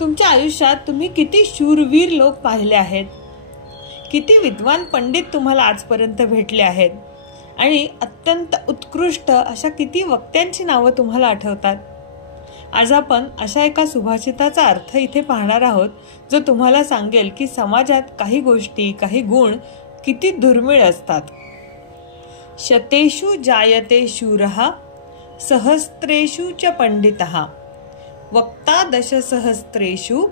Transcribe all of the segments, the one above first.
तुमच्या आयुष्यात तुम्ही किती शूरवीर लोक पाहिले आहेत, किती विद्वान पंडित तुम्हाला आजपर्यंत भेटले आहेत आणि अत्यंत उत्कृष्ट अशा किती वक्त्यांची नावं तुम्हाला आठवतात. आज आपण अशा एका सुभाषिताचा अर्थ इथे पाहणार आहोत, जो तुम्हाला सांगेल की समाजात काही गोष्टी, काही गुण किती दुर्मिळ असतात. शतेषु जायते शूरः सहस्त्रेषु च पंडितः वक्ता दशसहस्रेषु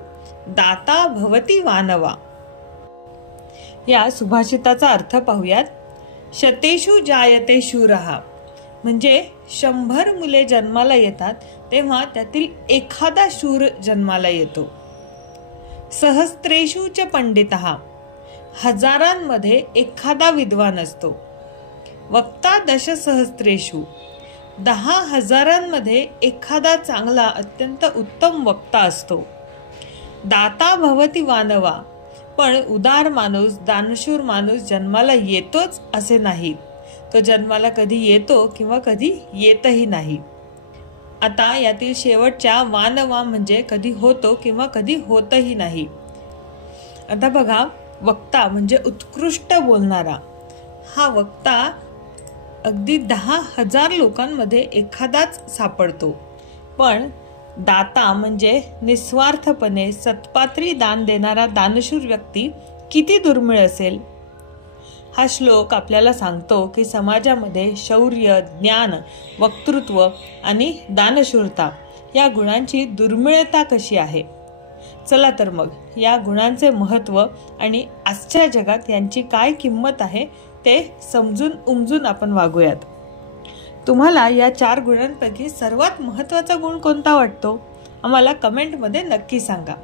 दाता भवति वानवा. या सुभाषिताचा अर्थ पाहूयात. शतेषु जायते शूरः म्हणजे 100 मुले जन्माला येतात तेव्हा त्यातील एखादा शूर जन्माला येतो. सहस्त्रेषु च पंडितः हजारांमध्ये एखादा विद्वान असतो. वक्ता दशसहस्रेषु 10,000 एखादा चांगला अत्यंत उत्तम वक्ता असतो. दाता भवति वानवा पण उदार माणूस, दानशूर माणूस जन्माला येतोच असे नाही. तो जन्माला कधी येतो किंवा कधी येतही नाही. आता यातील शेवटच्या वानवा म्हणजे कधी होतो किंवा कधी होतही नाही. आता बघा, वक्ता म्हणजे उत्कृष्ट बोलणारा. हा वक्ता अगदी 10,000 लोकांमध्ये एखादाच सापडतो. पण दाता म्हणजे निस्वार्थपणे सत्पात्री दान देणारा दानशूर व्यक्ती किती दुर्मिळ असेल. हा श्लोक आपल्याला सांगतो की समाजामध्ये शौर्य, ज्ञान, वक्तृत्व आणि दानशूरता या गुणांची दुर्मिळता कशी आहे. चला तर मग या गुणांचे महत्त्व आणि आजच्या जगात यांची काय किंमत आहे ते समजून उमजून आपण वागूयात. तुम्हाला या 4 गुणांपैकी सर्वात महत्त्वाचा गुण कोणता वाटतो? आम्हाला कमेंटमध्ये नक्की सांगा.